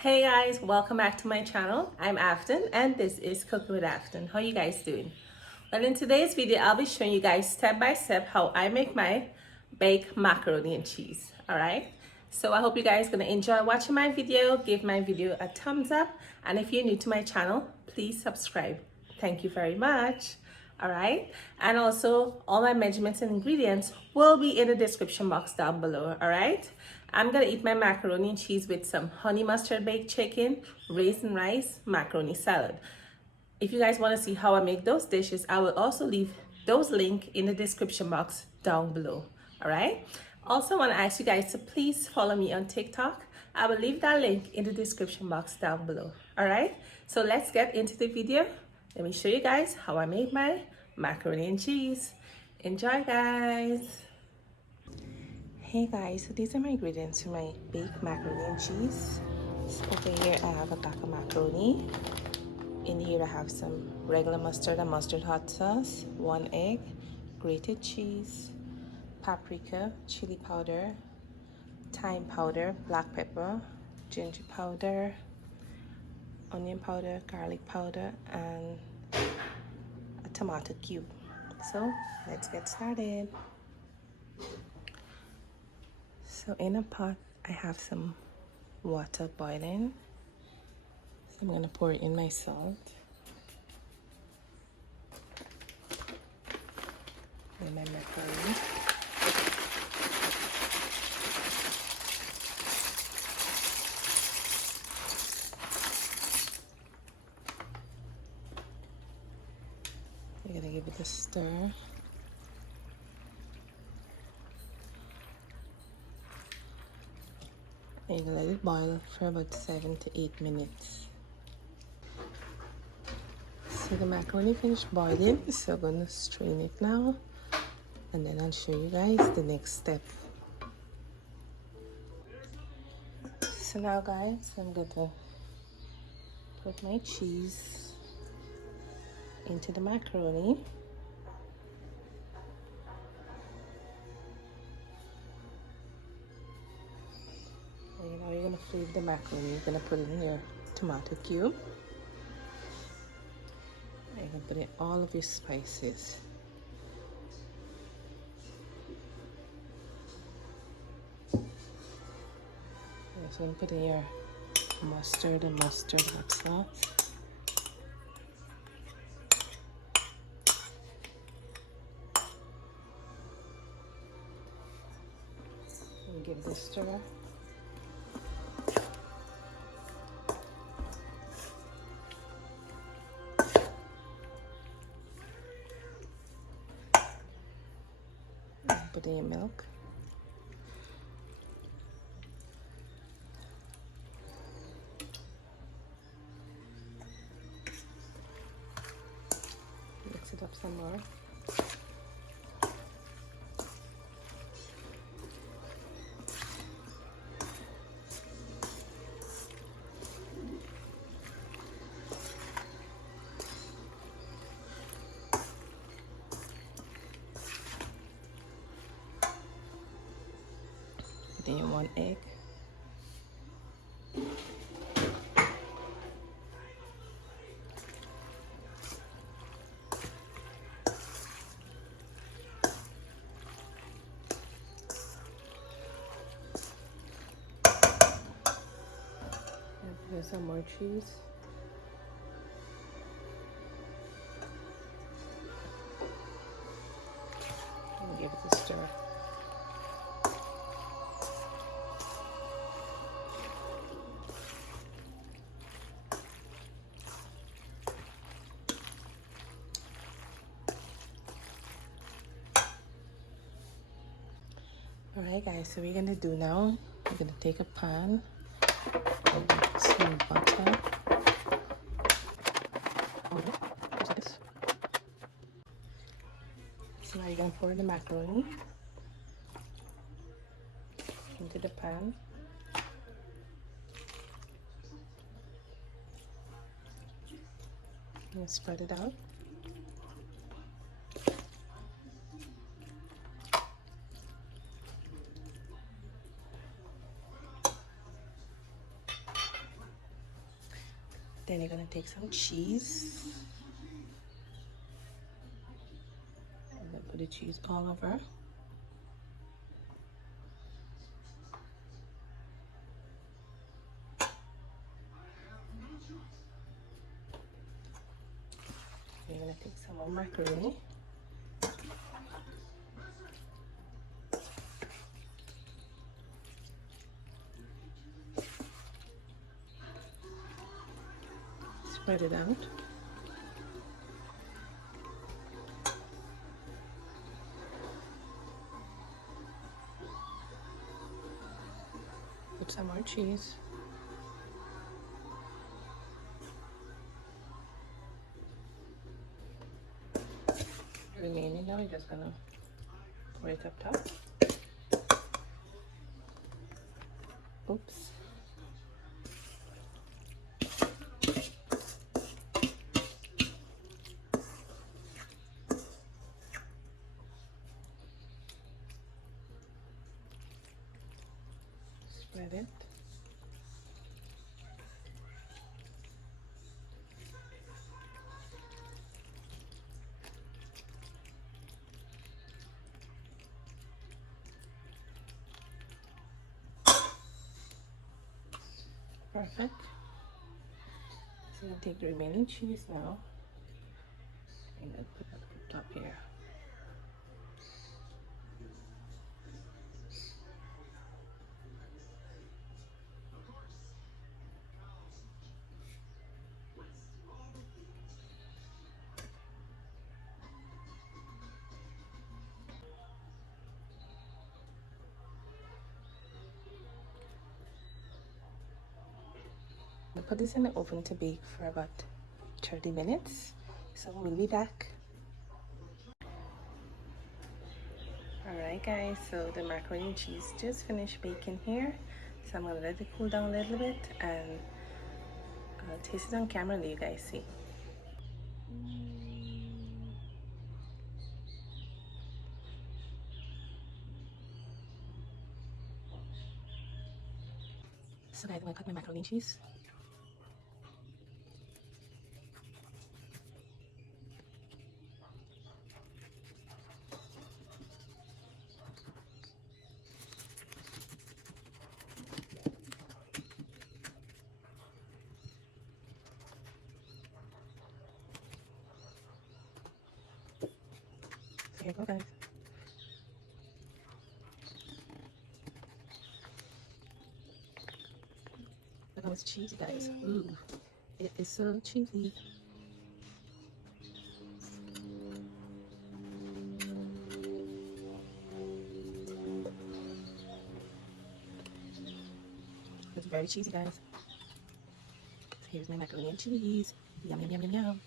Hey guys, welcome back to my channel. I'm Afton and this is Cooking with Afton. How you guys doing? Well, in today's video, I'll be showing you guys step by step how I make my baked macaroni and cheese. All right. So I hope you guys gonna enjoy watching my video. Give my video a thumbs up, and if you're new to my channel, please subscribe. Thank you very much. All right, and also all my measurements and ingredients will be in the description box down below. All right, I'm gonna eat my macaroni and cheese with some honey mustard baked chicken, raisin rice, macaroni salad. If you guys want to see how I make those dishes, I will also leave those links in the description box down below. All right, also want to ask you guys to please follow me on TikTok. I will leave that link in the description box down below. All right, so let's get into the video. Let me show you guys how I made my macaroni and cheese. Enjoy, guys. Hey guys, so these are my ingredients for my baked macaroni and cheese. So over here I have a pack of macaroni. In here I have some regular mustard and mustard hot sauce, 1 egg, grated cheese, paprika, chili powder, thyme powder, black pepper, ginger powder, onion powder, garlic powder, and a tomato cube. So let's get started. So in a pot I have some water boiling. So I'm gonna pour in my salt. And my macaroni. You're gonna give it a stir. And you're gonna let it boil for about 7 to 8 minutes. So the macaroni finished boiling, so I'm gonna strain it now, and then I'll show you guys the next step. So now guys, I'm gonna put my cheese into the macaroni. And now you're gonna flavor the macaroni. You're gonna put in your tomato cube. And you're gonna put in all of your spices. So I'm putting your mustard and mustard hot sauce. And give this a stir. And put in your milk. Mix it up some more. Put in 1 egg. There's some more cheese. And give it a stir. Alright guys, so we're gonna do now, we're gonna take a pan, some butter. So now you're going to pour the macaroni into the pan. And spread it out. you're gonna take some cheese and then put the cheese all over. You're gonna take some more macaroni. Spread it out. Put some more cheese. Remaining now, we're just gonna pour it up top. Oops. Spread it. Perfect. So I'm gonna take the remaining cheese now and then put it up top here. I'll put this in the oven to bake for about 30 minutes. So we'll be back. Alright guys, so the macaroni and cheese just finished baking here. So I'm gonna let it cool down a little bit and I'll taste it on camera and let you guys see. So guys, I'm gonna cut my macaroni and cheese. So here you go guys. Look how it's cheesy guys. Ooh, it is so cheesy. It's very cheesy guys. So here's my macaroni and cheese. Yum yum yum yum yum.